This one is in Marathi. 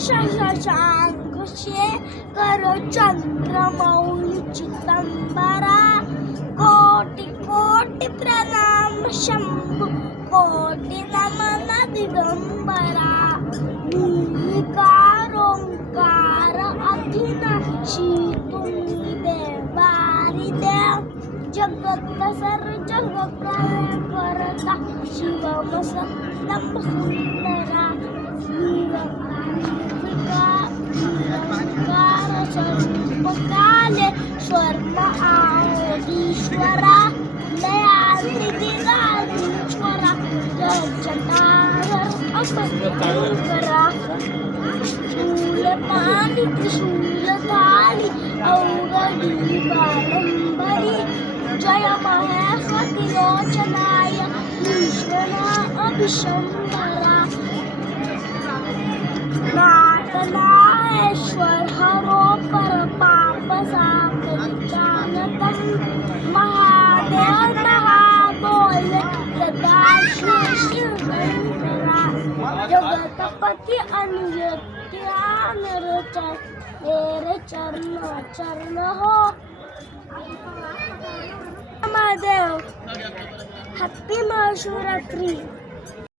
शशांक शेखर चंद्रमौली चिदंबरा कोटि कोटि प्रणाम शंभु कोटि नमन दिगंबरा निर्विकारोंकार अविनाशी तुम्ही देवारी देव जगत सर जग करता शिवम सत्यम सुंदरा निरंकार स्वरूपकाले स्वर्ण आदीश्वरा दयानिधीश्वरा जटाधर अपकरा शूलपाणी त्रिशूलधारी अवघडी बालंबरी जय महेश्वरी लोचनाय ईश्वरा अभिशंकरा नाटनायेश्वर हरो पर पाप साकरितानतम महादेव महाबोले सदा शिवशंकरा जगतपति अनुयत्यानर तेरे चरण हो महादेव हॅपी महाशिवरात्री।